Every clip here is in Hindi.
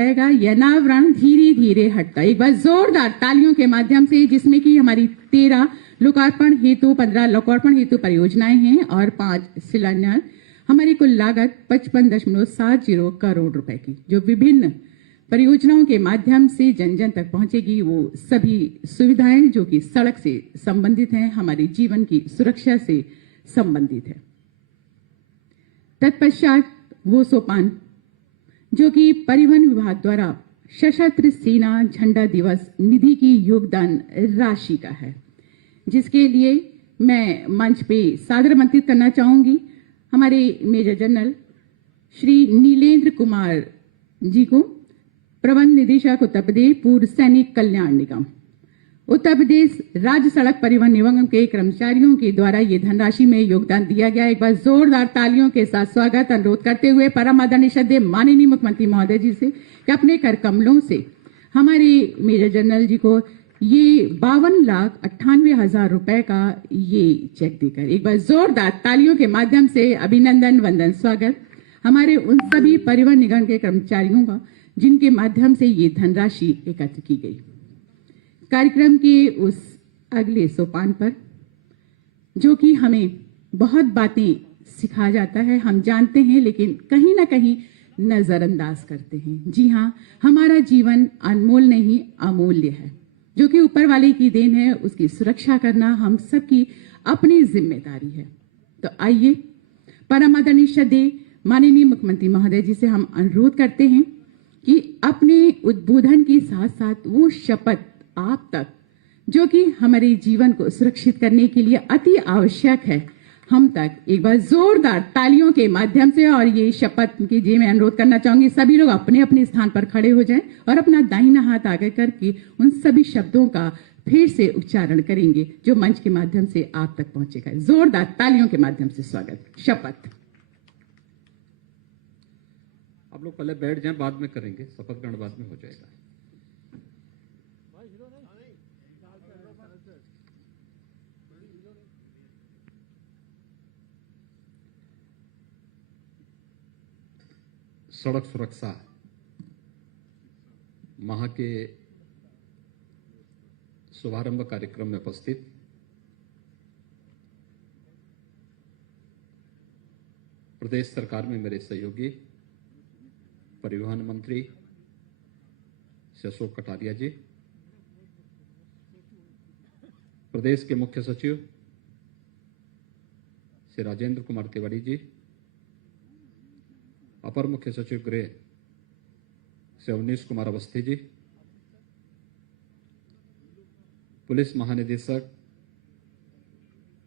जाएगा यनावरण धीरे धीरे हटता। एक बार जोरदार तालियों के माध्यम से, जिसमें कि हमारी 13 लोकार्पण हेतु 15 लोकार्पण हेतु परियोजनाएं हैं और 5 शिलान्यास। हमारी कुल लागत 55.70 करोड़ रुपए की, जो विभिन्न परियोजनाओं के माध्यम से जन जन तक पहुंचेगी। वो सभी सुविधाएं जो कि सड़क से संबंधित हैं, हमारे जीवन की सुरक्षा से संबंधित है। तत्पश्चात वो सोपान जो कि परिवहन विभाग द्वारा सशस्त्र सेना झंडा दिवस निधि की योगदान राशि का है, जिसके लिए मैं मंच पे सादर आमंत्रित करना चाहूंगी हमारे मेजर जनरल श्री नीलेंद्र कुमार जी को, प्रबंध निदेशक उत्तर प्रदेश पूर्व सैनिक कल्याण निगम, उत्तर प्रदेश राज्य सड़क परिवहन निगम के कर्मचारियों के द्वारा ये धनराशि में योगदान दिया गया। एक बार जोरदार तालियों के साथ स्वागत अनुरोध करते हुए परम आदरणीय श्रद्धेय माननीय मुख्यमंत्री महोदय जी से कि अपने कर कमलों से हमारे मेजर जनरल जी को ये 52,98,000 रुपए का ये चेक देकर एक बार जोरदार तालियों के माध्यम से अभिनंदन वंदन स्वागत हमारे उन सभी परिवहन निगम के कर्मचारियों का जिनके माध्यम से ये धनराशि एकत्र की गई। कार्यक्रम के उस अगले सोपान पर जो कि हमें बहुत बातें सिखाया जाता है, हम जानते हैं, लेकिन कहीं ना कहीं नजरअंदाज करते हैं। जी हाँ, हमारा जीवन अनमोल नहीं अमूल्य है, जो कि ऊपर वाले की देन है। उसकी सुरक्षा करना हम सबकी अपनी जिम्मेदारी है। तो आइए परम आदरणीय श्रद्धेय माननीय मुख्यमंत्री महोदय जी से हम अनुरोध करते हैं कि अपने उद्बोधन के साथ साथ वो शपथ आप तक जो कि हमारे जीवन को सुरक्षित करने के लिए अति आवश्यक है, हम तक एक बार जोरदार तालियों के माध्यम से और ये शपथ की जी मैं अनुरोध करना चाहूंगी सभी लोग अपने अपने स्थान पर खड़े हो जाएं और अपना दाहिना हाथ आगे करके उन सभी शब्दों का फिर से उच्चारण करेंगे जो मंच के माध्यम से आप तक पहुंचेगा। जोरदार तालियों के माध्यम से स्वागत। शपथ। आप लोग पहले बैठ जाएं, बाद में करेंगे, शपथ ग्रहण बाद में हो जाएगा। सड़क सुरक्षा माह के शुभारंभ कार्यक्रम में उपस्थित प्रदेश सरकार में मेरे सहयोगी परिवहन मंत्री श्री अशोक कटारिया जी, प्रदेश के मुख्य सचिव श्री राजेंद्र कुमार तिवारी जी, अपर मुख्य सचिव गृह श्री अवनीश कुमार अवस्थी जी, पुलिस महानिदेशक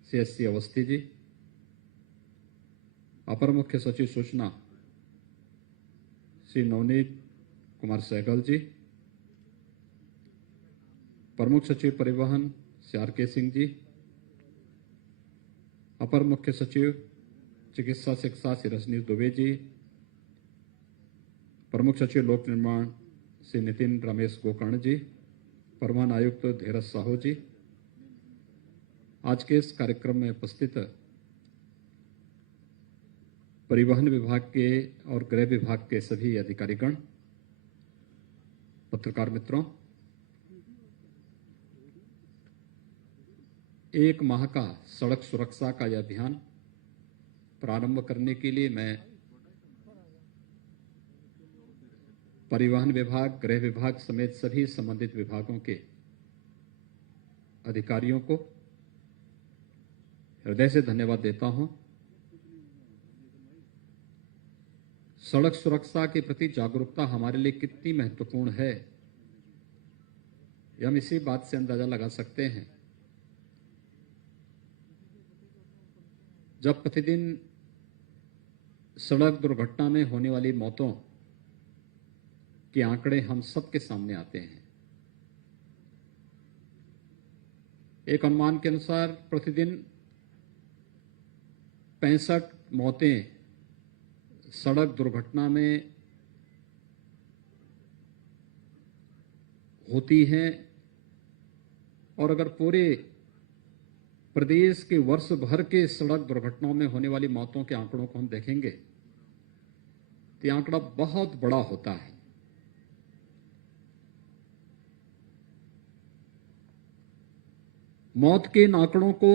CSC अवस्थी जी, अपर मुख्य सचिव सूचना श्री नवनीत कुमार सहगल जी, प्रमुख सचिव परिवहन श्री RK सिंह जी, अपर मुख्य सचिव चिकित्सा शिक्षा श्री रजनीश दुबे जी, प्रमुख सचिव लोक निर्माण श्री नितिन रमेश गोकर्ण जी, परिवहन आयुक्त धीरज साहू जी, आज के इस कार्यक्रम में उपस्थित परिवहन विभाग के और गृह विभाग के सभी अधिकारीगण, पत्रकार मित्रों, एक माह का सड़क सुरक्षा का यह अभियान प्रारंभ करने के लिए मैं परिवहन विभाग, गृह विभाग समेत सभी संबंधित विभागों के अधिकारियों को हृदय से धन्यवाद देता हूं। सड़क सुरक्षा के प्रति जागरूकता हमारे लिए कितनी महत्वपूर्ण है, यह हम इसी बात से अंदाजा लगा सकते हैं जब प्रतिदिन सड़क दुर्घटना में होने वाली मौतों के आंकड़े हम सबके सामने आते हैं। एक अनुमान के अनुसार प्रतिदिन 65 मौतें सड़क दुर्घटना में होती हैं और अगर पूरे प्रदेश के वर्ष भर के सड़क दुर्घटनाओं में होने वाली मौतों के आंकड़ों को हम देखेंगे तो यह आंकड़ा बहुत बड़ा होता है। मौत के इन आंकड़ों को,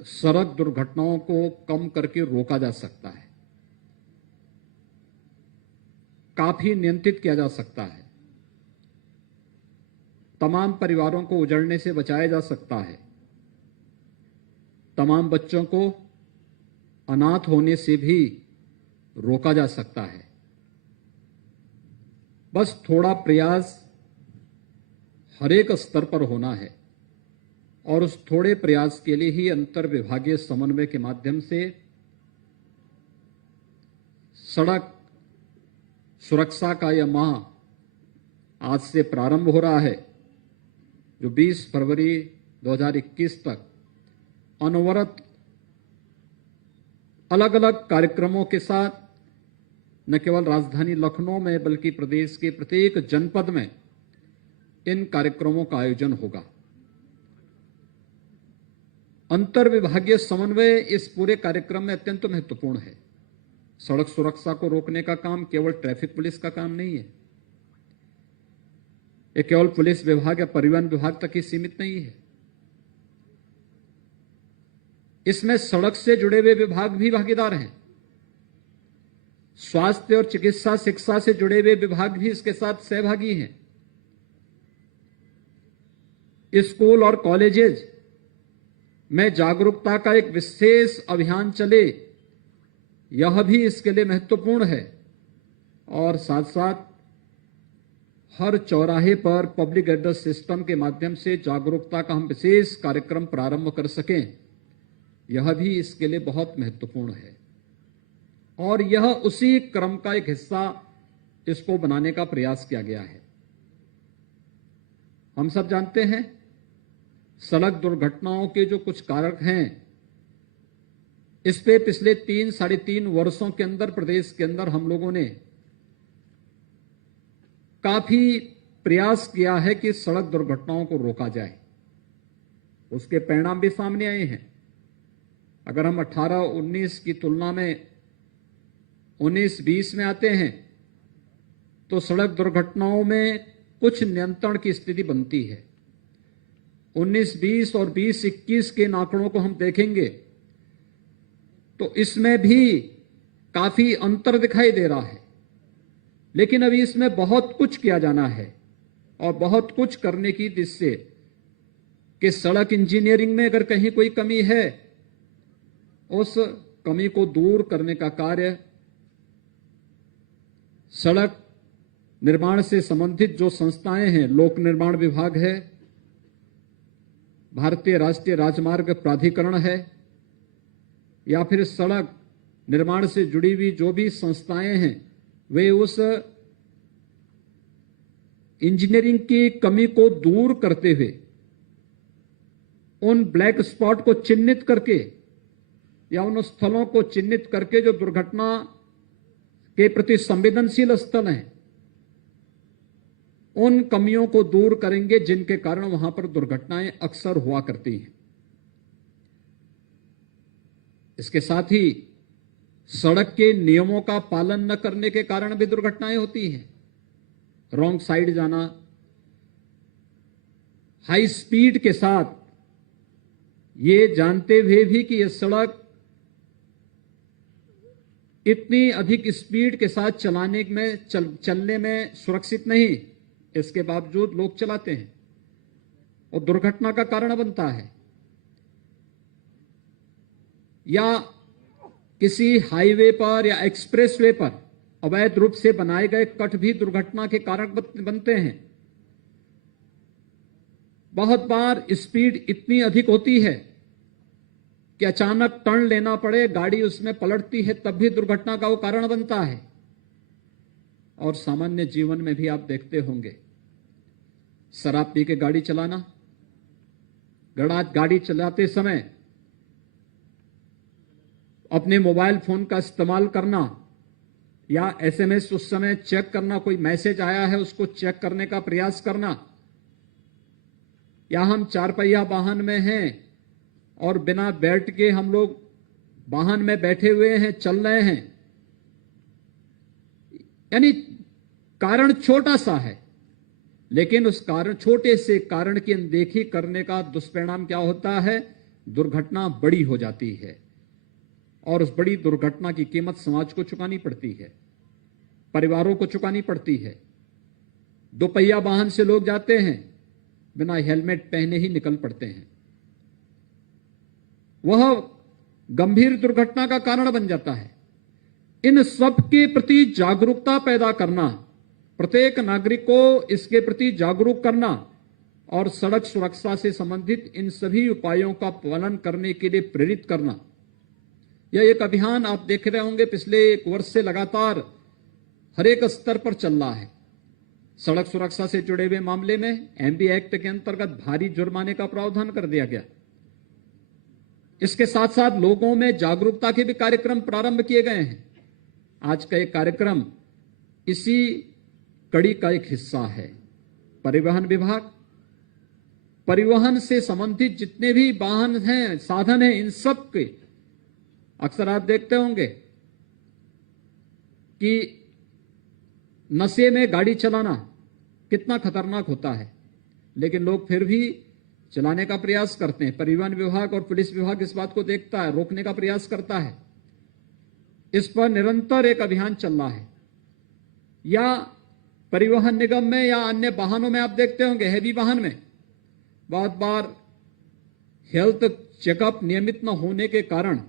सड़क दुर्घटनाओं को कम करके रोका जा सकता है, काफी नियंत्रित किया जा सकता है, तमाम परिवारों को उजड़ने से बचाया जा सकता है, तमाम बच्चों को अनाथ होने से भी रोका जा सकता है। बस थोड़ा प्रयास हर एक स्तर पर होना है और उस थोड़े प्रयास के लिए ही अंतर विभागीय समन्वय के माध्यम से सड़क सुरक्षा का यह माह आज से प्रारंभ हो रहा है, जो 20 फरवरी 2021 तक अनवरत अलग अलग कार्यक्रमों के साथ न केवल राजधानी लखनऊ में बल्कि प्रदेश के प्रत्येक जनपद में इन कार्यक्रमों का आयोजन होगा। अंतर विभागीय समन्वय इस पूरे कार्यक्रम में अत्यंत महत्वपूर्ण है। सड़क सुरक्षा को रोकने का काम केवल ट्रैफिक पुलिस का काम नहीं है, यह केवल पुलिस विभाग या परिवहन विभाग तक ही सीमित नहीं है। इसमें सड़क से जुड़े हुए विभाग भी भागीदार हैं, स्वास्थ्य और चिकित्सा शिक्षा से जुड़े हुए विभाग भी इसके साथ सहभागी हैं, स्कूल और कॉलेजेस में जागरूकता का एक विशेष अभियान चले, यह भी इसके लिए महत्वपूर्ण है। और साथ साथ हर चौराहे पर पब्लिक एड्रेस सिस्टम के माध्यम से जागरूकता का हम विशेष कार्यक्रम प्रारंभ कर सकें, यह भी इसके लिए बहुत महत्वपूर्ण है। और यह उसी क्रम का एक हिस्सा इसको बनाने का प्रयास किया गया है। हम सब जानते हैं सड़क दुर्घटनाओं के जो कुछ कारक हैं, इस पे पिछले 3-3.5 वर्षों के अंदर प्रदेश के अंदर हम लोगों ने काफी प्रयास किया है कि सड़क दुर्घटनाओं को रोका जाए। उसके परिणाम भी सामने आए हैं। अगर हम 18-19 की तुलना में 19-20 में आते हैं तो सड़क दुर्घटनाओं में कुछ नियंत्रण की स्थिति बनती है। 19-20 और 20-21 के आंकड़ों को हम देखेंगे तो इसमें भी काफी अंतर दिखाई दे रहा है, लेकिन अभी इसमें बहुत कुछ किया जाना है और बहुत कुछ करने की जिससे कि सड़क इंजीनियरिंग में अगर कहीं कोई कमी है, उस कमी को दूर करने का कार्य सड़क निर्माण से संबंधित जो संस्थाएं हैं, लोक निर्माण विभाग है, भारतीय राष्ट्रीय राजमार्ग प्राधिकरण है, या फिर सड़क निर्माण से जुड़ी हुई जो भी संस्थाएं हैं, वे उस इंजीनियरिंग की कमी को दूर करते हुए उन ब्लैक स्पॉट को चिन्हित करके या उन स्थलों को चिन्हित करके जो दुर्घटना के प्रति संवेदनशील स्थल हैं, उन कमियों को दूर करेंगे जिनके कारण वहां पर दुर्घटनाएं अक्सर हुआ करती हैं। इसके साथ ही सड़क के नियमों का पालन न करने के कारण भी दुर्घटनाएं होती हैं। रॉन्ग साइड जाना, हाई स्पीड के साथ, ये जानते हुए भी कि यह सड़क इतनी अधिक स्पीड के साथ चलने में सुरक्षित नहीं, इसके बावजूद लोग चलाते हैं और दुर्घटना का कारण बनता है। या किसी हाईवे पर या एक्सप्रेसवे पर अवैध रूप से बनाए गए कट भी दुर्घटना के कारण बनते हैं। बहुत बार स्पीड इतनी अधिक होती है कि अचानक टर्न लेना पड़े, गाड़ी उसमें पलटती है, तब भी दुर्घटना का वो कारण बनता है। और सामान्य जीवन में भी आप देखते होंगे, शराब पी के गाड़ी चलाना, गाड़ी चलाते समय अपने मोबाइल फोन का इस्तेमाल करना या एसएमएस उस समय चेक करना, कोई मैसेज आया है उसको चेक करने का प्रयास करना, या हम 4 पहिया वाहन में हैं और बिना बेल्ट के हम लोग वाहन में बैठे हुए हैं, चल रहे हैं, यानी कारण छोटा सा है लेकिन उस कारण, छोटे से कारण की अनदेखी करने का दुष्परिणाम क्या होता है? दुर्घटना बड़ी हो जाती है और उस बड़ी दुर्घटना की कीमत समाज को चुकानी पड़ती है, परिवारों को चुकानी पड़ती है। दोपहिया वाहन से लोग जाते हैं, बिना हेलमेट पहने ही निकल पड़ते हैं, वह गंभीर दुर्घटना का कारण बन जाता है। इन सब के प्रति जागरूकता पैदा करना, प्रत्येक नागरिक को इसके प्रति जागरूक करना और सड़क सुरक्षा से संबंधित इन सभी उपायों का पालन करने के लिए प्रेरित करना, यह एक अभियान आप देख रहे होंगे पिछले 1 वर्ष से लगातार हर एक स्तर पर चल रहा है। सड़क सुरक्षा से जुड़े हुए मामले में एमबी एक्ट के अंतर्गत भारी जुर्माने का प्रावधान कर दिया गया। इसके साथ साथ लोगों में जागरूकता के भी कार्यक्रम प्रारंभ किए गए हैं। आज का एक कार्यक्रम इसी कड़ी का एक हिस्सा है। परिवहन विभाग परिवहन से संबंधित जितने भी वाहन हैं, साधन हैं, इन सब के अक्सर आप देखते होंगे कि नशे में गाड़ी चलाना कितना खतरनाक होता है, लेकिन लोग फिर भी चलाने का प्रयास करते हैं। परिवहन विभाग और पुलिस विभाग इस बात को देखता है, रोकने का प्रयास करता है। इस पर निरंतर एक अभियान चल रहा है। या परिवहन निगम में या अन्य वाहनों में आप देखते होंगे, हैवी वाहन में बहुत बार हेल्थ चेकअप नियमित न होने के कारण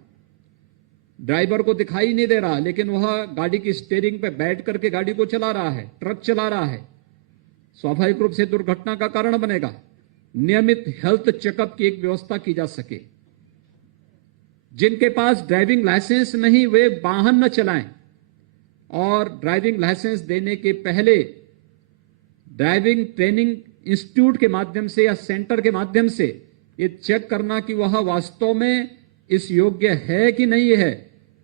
ड्राइवर को दिखाई नहीं दे रहा, लेकिन वह गाड़ी की स्टीयरिंग पे बैठ करके गाड़ी को चला रहा है, ट्रक चला रहा है। स्वाभाविक रूप से दुर्घटना का कारण बनेगा। नियमित हेल्थ चेकअप की एक व्यवस्था की जा सके। जिनके पास ड्राइविंग लाइसेंस नहीं, वे वाहन न चलाएं और ड्राइविंग लाइसेंस देने के पहले ड्राइविंग ट्रेनिंग इंस्टीट्यूट के माध्यम से या सेंटर के माध्यम से ये चेक करना कि वह वास्तव में इस योग्य है कि नहीं है,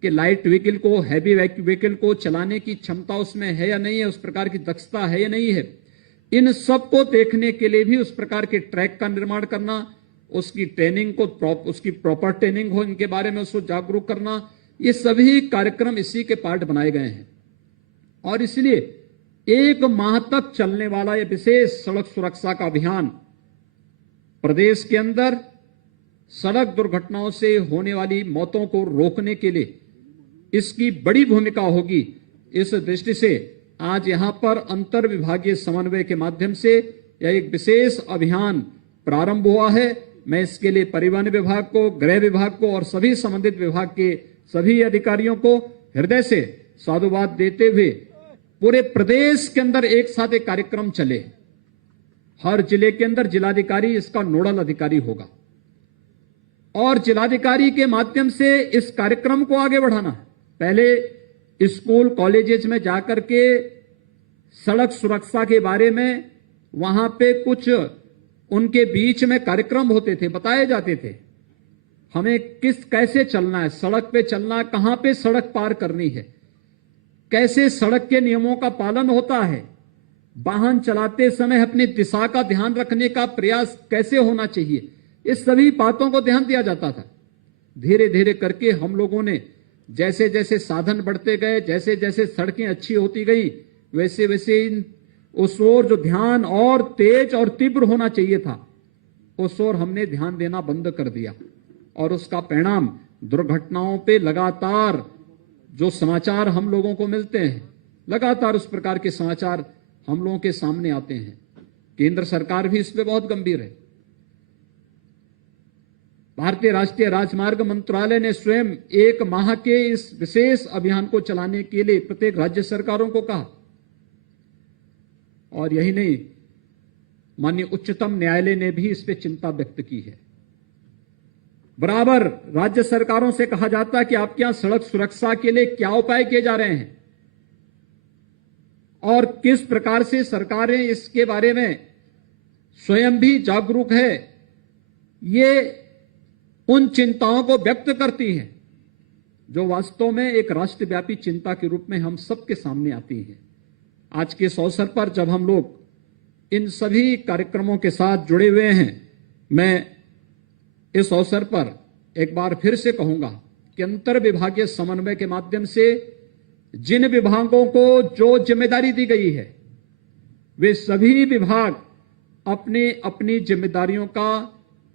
कि लाइट व्हीकल को, हैवी व्हीकल को चलाने की क्षमता उसमें है या नहीं है, उस प्रकार की दक्षता है या नहीं है। इन सब को देखने के लिए भी उस प्रकार के ट्रैक का निर्माण करना, उसकी ट्रेनिंग को उसकी प्रॉपर ट्रेनिंग हो, इनके बारे में उसको जागरूक करना, ये सभी कार्यक्रम इसी के पार्ट बनाए गए हैं। और इसलिए 1 माह तक चलने वाला यह विशेष सड़क सुरक्षा का अभियान प्रदेश के अंदर सड़क दुर्घटनाओं से होने वाली मौतों को रोकने के लिए इसकी बड़ी भूमिका होगी। इस दृष्टि से आज यहां पर अंतर विभागीय समन्वय के माध्यम से यह एक विशेष अभियान प्रारंभ हुआ है। मैं इसके लिए परिवहन विभाग को, गृह विभाग को और सभी संबंधित विभाग के सभी अधिकारियों को हृदय से साधुवाद देते हुए पूरे प्रदेश के अंदर एक साथ एक कार्यक्रम चले। हर जिले के अंदर जिलाधिकारी इसका नोडल अधिकारी होगा और जिलाधिकारी के माध्यम से इस कार्यक्रम को आगे बढ़ाना। पहले स्कूल कॉलेजेस में जाकर के सड़क सुरक्षा के बारे में वहां पे कुछ उनके बीच में कार्यक्रम होते थे, बताए जाते थे हमें कैसे चलना है, सड़क पे चलना, कहां पे सड़क पार करनी है, कैसे सड़क के नियमों का पालन होता है, वाहन चलाते समय अपनी दिशा का ध्यान रखने का प्रयास कैसे होना चाहिए, इस सभी बातों को ध्यान दिया जाता था। धीरे धीरे करके हम लोगों ने जैसे जैसे साधन बढ़ते गए, जैसे जैसे सड़कें अच्छी होती गई, वैसे वैसे उस ओर जो ध्यान और तेज और तीव्र होना चाहिए था, उस ओर हमने ध्यान देना बंद कर दिया। और उसका परिणाम दुर्घटनाओं पे लगातार जो समाचार हम लोगों को मिलते हैं, लगातार उस प्रकार के समाचार हम लोगों के सामने आते हैं। केंद्र सरकार भी इस पे बहुत गंभीर है। भारतीय राष्ट्रीय राजमार्ग मंत्रालय ने स्वयं 1 माह के इस विशेष अभियान को चलाने के लिए प्रत्येक राज्य सरकारों को कहा। और यही नहीं, माननीय उच्चतम न्यायालय ने भी इस पे चिंता व्यक्त की है। बराबर राज्य सरकारों से कहा जाता है कि आपके यहां सड़क सुरक्षा के लिए क्या उपाय किए जा रहे हैं और किस प्रकार से सरकारें इसके बारे में स्वयं भी जागरूक है। ये उन चिंताओं को व्यक्त करती हैं जो वास्तव में एक राष्ट्रव्यापी चिंता के रूप में हम सबके सामने आती हैं। आज के इस अवसर पर जब हम लोग इन सभी कार्यक्रमों के साथ जुड़े हुए हैं, मैं इस अवसर पर एक बार फिर से कहूंगा कि अंतर विभागीय समन्वय के माध्यम से जिन विभागों को जो जिम्मेदारी दी गई है, वे सभी विभाग अपने अपनी जिम्मेदारियों का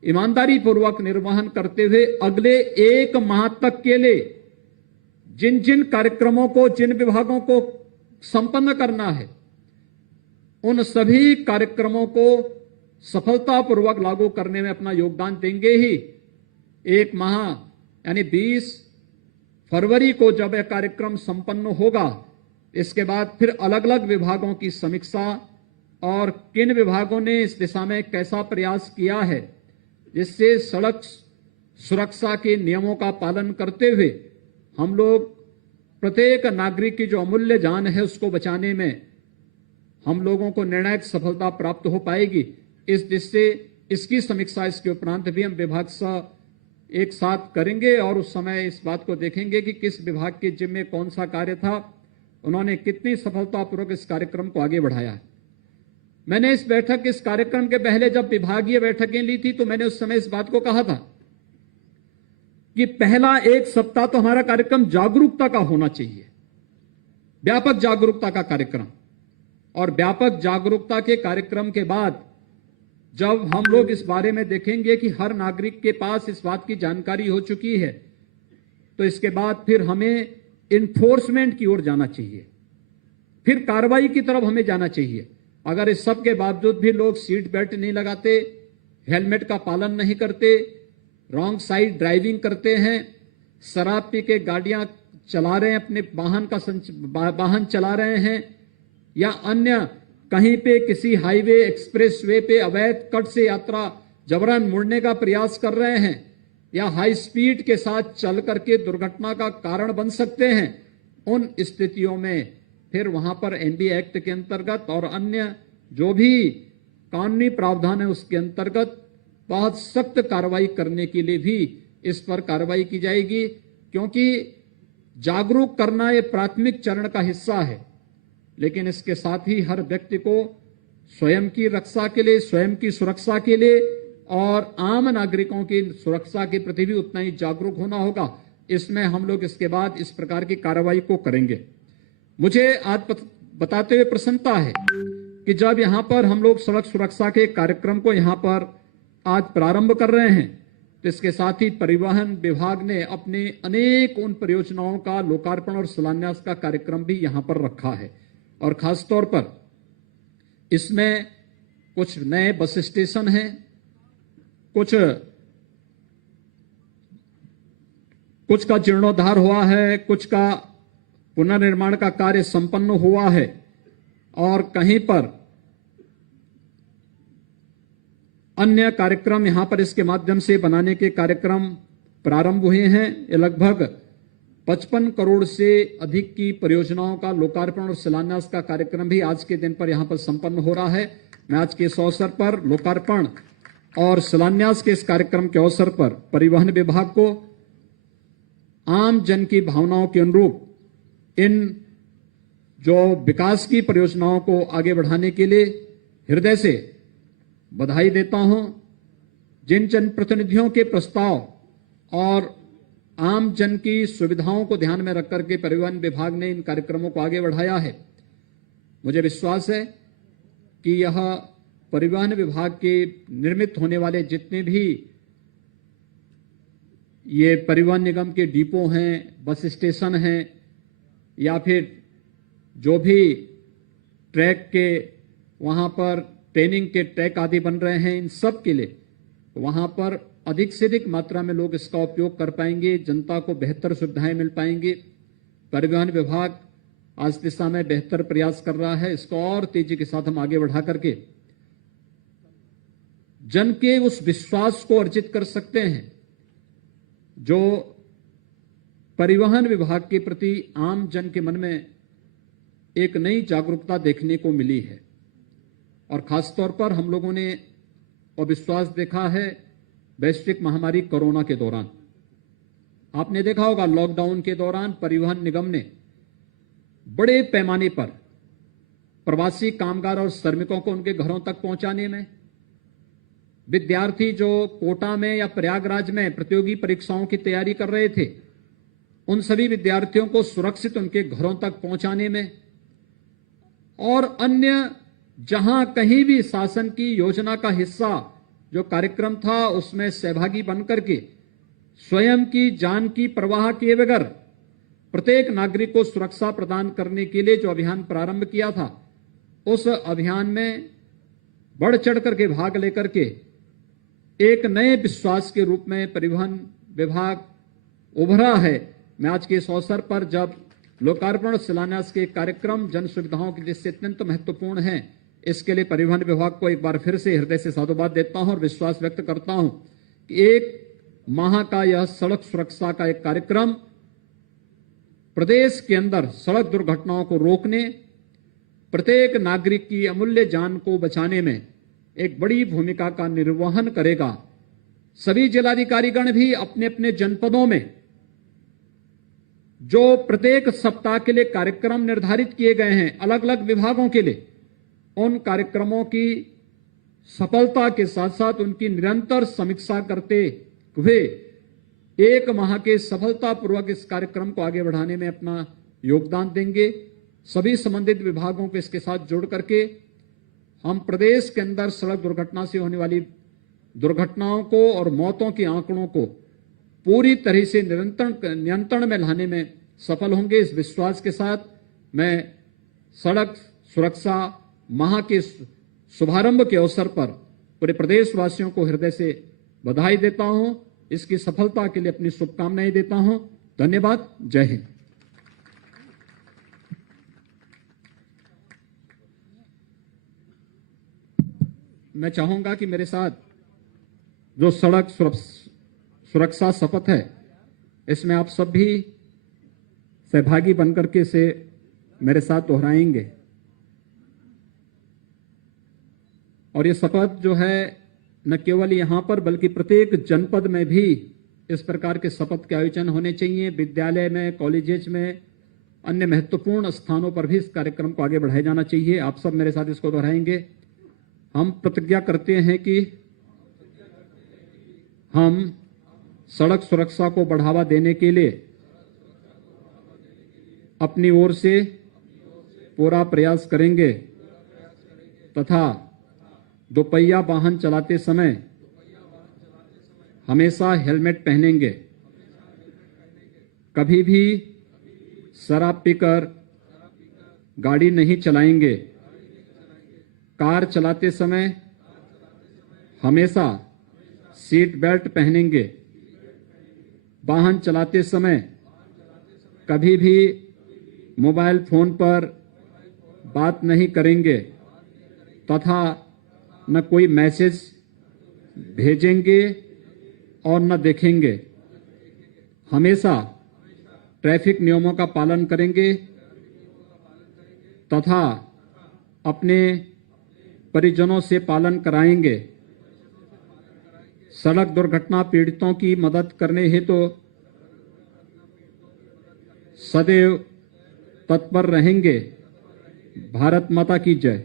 ईमानदारी पूर्वक निर्वहन करते हुए अगले 1 माह तक के लिए जिन जिन कार्यक्रमों को, जिन विभागों को संपन्न करना है, उन सभी कार्यक्रमों को सफलतापूर्वक लागू करने में अपना योगदान देंगे ही 1 माह यानी 20 फरवरी को जब यह कार्यक्रम संपन्न होगा, इसके बाद फिर अलग अलग विभागों की समीक्षा और किन विभागों ने इस दिशा में कैसा प्रयास किया है, जिससे सड़क सुरक्षा के नियमों का पालन करते हुए हम लोग प्रत्येक नागरिक की जो अमूल्य जान है उसको बचाने में हम लोगों को निर्णायक सफलता प्राप्त हो पाएगी। इस दृष्टि से इसकी समीक्षा इसके उपरांत भी हम विभाग से एक साथ करेंगे और उस समय इस बात को देखेंगे कि किस विभाग के जिम्मे कौन सा कार्य था, उन्होंने कितनी सफलतापूर्वक इस कार्यक्रम को आगे बढ़ाया है। मैंने इस कार्यक्रम के पहले जब विभागीय बैठकें ली थी तो मैंने उस समय इस बात को कहा था कि पहला 1 सप्ताह तो हमारा कार्यक्रम जागरूकता का होना चाहिए, व्यापक जागरूकता का कार्यक्रम। और व्यापक जागरूकता के कार्यक्रम के बाद जब हम लोग इस बारे में देखेंगे कि हर नागरिक के पास इस बात की जानकारी हो चुकी है, तो इसके बाद फिर हमें इन्फोर्समेंट की ओर जाना चाहिए, फिर कार्रवाई की तरफ हमें जाना चाहिए। अगर इस सब के बावजूद भी लोग सीट बेल्ट नहीं लगाते, हेलमेट का पालन नहीं करते, रॉन्ग साइड ड्राइविंग करते हैं, शराब पी के गाड़ियां चला रहे हैं, अपने वाहन चला रहे हैं, या अन्य कहीं पे किसी हाईवे एक्सप्रेस वे पे अवैध कट से यात्रा जबरन मुड़ने का प्रयास कर रहे हैं, या हाई स्पीड के साथ चल करके दुर्घटना का कारण बन सकते हैं, उन स्थितियों में फिर वहां पर एनडीए एक्ट के अंतर्गत और अन्य जो भी कानूनी प्रावधान है उसके अंतर्गत बहुत सख्त कार्रवाई करने के लिए भी इस पर कार्रवाई की जाएगी। क्योंकि जागरूक करना ये प्राथमिक चरण का हिस्सा है, लेकिन इसके साथ ही हर व्यक्ति को स्वयं की रक्षा के लिए, स्वयं की सुरक्षा के लिए और आम नागरिकों की सुरक्षा के प्रति भी उतना ही जागरूक होना होगा। इसमें हम लोग इसके बाद इस प्रकार की कार्रवाई को करेंगे। मुझे आज बताते हुए प्रसन्नता है कि जब यहां पर हम लोग सड़क सुरक्षा के कार्यक्रम को यहां पर आज प्रारंभ कर रहे हैं, तो इसके साथ ही परिवहन विभाग ने अपने अनेक उन परियोजनाओं का लोकार्पण और शिलान्यास का कार्यक्रम भी यहां पर रखा है। और खासतौर पर इसमें कुछ नए बस स्टेशन हैं, कुछ का जीर्णोद्धार हुआ है, कुछ का पुनर्निर्माण का कार्य संपन्न हुआ है, और कहीं पर अन्य कार्यक्रम यहां पर इसके माध्यम से बनाने के कार्यक्रम प्रारंभ हुए हैं। ये लगभग 55 करोड़ से अधिक की परियोजनाओं का लोकार्पण और शिलान्यास का कार्यक्रम भी आज के दिन पर यहां पर संपन्न हो रहा है। मैं आज के इस अवसर पर लोकार्पण और शिलान्यास के इस कार्यक्रम के अवसर पर परिवहन विभाग को आम जन की भावनाओं के अनुरूप इन जो विकास की परियोजनाओं को आगे बढ़ाने के लिए हृदय से बधाई देता हूं। जिन जनप्रतिनिधियों के प्रस्ताव और आम जन की सुविधाओं को ध्यान में रखकर के परिवहन विभाग ने इन कार्यक्रमों को आगे बढ़ाया है, मुझे विश्वास है कि यह परिवहन विभाग के निर्मित होने वाले जितने भी ये परिवहन निगम के डिपो हैं, बस स्टेशन हैं, या फिर जो भी ट्रैक के वहां पर ट्रेनिंग के ट्रैक आदि बन रहे हैं, इन सब के लिए वहां पर अधिक से अधिक मात्रा में लोग इसका उपयोग कर पाएंगे, जनता को बेहतर सुविधाएं मिल पाएंगी। परिवहन विभाग आज दिशा में बेहतर प्रयास कर रहा है, इसको और तेजी के साथ हम आगे बढ़ा करके जन के उस विश्वास को अर्जित कर सकते हैं जो परिवहन विभाग के प्रति आम जन के मन में एक नई जागरूकता देखने को मिली है। और खासतौर पर हम लोगों ने अविश्वास देखा है वैश्विक महामारी कोरोना के दौरान। आपने देखा होगा लॉकडाउन के दौरान परिवहन निगम ने बड़े पैमाने पर प्रवासी कामगार और श्रमिकों को उनके घरों तक पहुंचाने में, विद्यार्थी जो कोटा में या प्रयागराज में प्रतियोगी परीक्षाओं की तैयारी कर रहे थे, उन सभी विद्यार्थियों को सुरक्षित उनके घरों तक पहुंचाने में, और अन्य जहां कहीं भी शासन की योजना का हिस्सा जो कार्यक्रम था उसमें सहभागी बनकर के स्वयं की जान की परवाह किए बगैर प्रत्येक नागरिक को सुरक्षा प्रदान करने के लिए जो अभियान प्रारंभ किया था, उस अभियान में बढ़ चढ़ करके भाग लेकर के एक नए विश्वास के रूप में परिवहन विभाग उभरा है। मैं आज के इस अवसर पर जब लोकार्पण शिलान्यास के कार्यक्रम जन सुविधाओं के दृष्टि से अत्यंत महत्वपूर्ण है, इसके लिए परिवहन विभाग को एक बार फिर से हृदय से साधुवाद देता हूं और विश्वास व्यक्त करता हूं कि एक माह का यह सड़क सुरक्षा का एक कार्यक्रम प्रदेश के अंदर सड़क दुर्घटनाओं को रोकने, प्रत्येक नागरिक की अमूल्य जान को बचाने में एक बड़ी भूमिका का निर्वहन करेगा। सभी जिलाधिकारीगण भी अपने अपने जनपदों में जो प्रत्येक सप्ताह के लिए कार्यक्रम निर्धारित किए गए हैं अलग अलग विभागों के लिए, उन कार्यक्रमों की सफलता के साथ साथ उनकी निरंतर समीक्षा करते हुए एक माह के सफलतापूर्वक इस कार्यक्रम को आगे बढ़ाने में अपना योगदान देंगे। सभी संबंधित विभागों को इसके साथ जोड़ करके हम प्रदेश के अंदर सड़क दुर्घटना से होने वाली दुर्घटनाओं को और मौतों के आंकड़ों को पूरी तरह से नियंत्रण में लाने में सफल होंगे। इस विश्वास के साथ मैं सड़क सुरक्षा माह के शुभारंभ के अवसर पर पूरे प्रदेशवासियों को हृदय से बधाई देता हूं, इसकी सफलता के लिए अपनी शुभकामनाएं देता हूं। धन्यवाद। जय हिंद। मैं चाहूंगा कि मेरे साथ जो सड़क सुरक्षा शपथ है, इसमें आप सब भी सहभागी बनकर के इसे मेरे साथ दोहराएंगे। और ये शपथ जो है न केवल यहां पर बल्कि प्रत्येक जनपद में भी इस प्रकार के शपथ के आयोजन होने चाहिए। विद्यालय में, कॉलेजेस में, अन्य महत्वपूर्ण स्थानों पर भी इस कार्यक्रम को आगे बढ़ाया जाना चाहिए। आप सब मेरे साथ इसको दोहराएंगे। हम प्रतिज्ञा करते हैं कि हम सड़क सुरक्षा को बढ़ावा देने के लिए अपनी ओर से पूरा प्रयास करेंगे तथा दोपहिया वाहन चलाते समय हमेशा हेलमेट पहनेंगे। कभी भी शराब पीकर गाड़ी नहीं चलाएंगे। कार चलाते समय हमेशा सीट बेल्ट पहनेंगे। वाहन चलाते समय कभी भी मोबाइल फोन पर बात नहीं करेंगे तथा न कोई मैसेज भेजेंगे और न देखेंगे। हमेशा ट्रैफिक नियमों का पालन करेंगे तथा अपने परिजनों से पालन कराएंगे। सड़क दुर्घटना पीड़ितों की मदद करने हेतु सदैव तत्पर रहेंगे। भारत माता की जय।